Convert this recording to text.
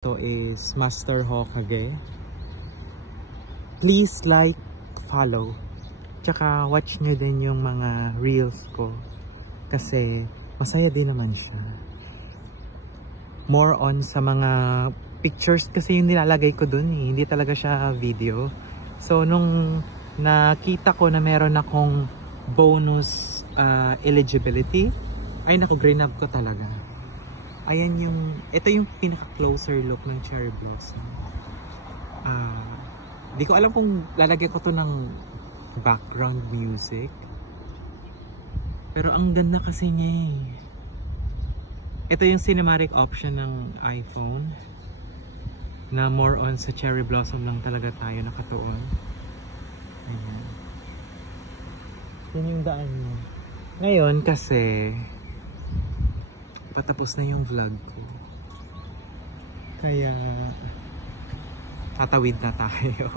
Ito is Master Hokage. Please like, follow. Tsaka watch nyo din yung mga reels ko. Kasi masaya din naman siya. More on sa mga pictures kasi yung nilalagay ko dun eh. Hindi talaga siya video. So nung nakita ko na meron akong bonus eligibility, ay naku, green up ko talaga. Ayan ito yung pinaka-closer look ng cherry blossom. Di ko alam kung lalagyan ko to ng background music. Pero ang ganda kasi niya eh. Ito yung cinematic option ng iPhone. Na more on sa cherry blossom lang talaga tayo nakatuon. Ayan. Yan yung daan mo. Ngayon kasi patapos na yung vlog ko. Kaya tatawid na tayo.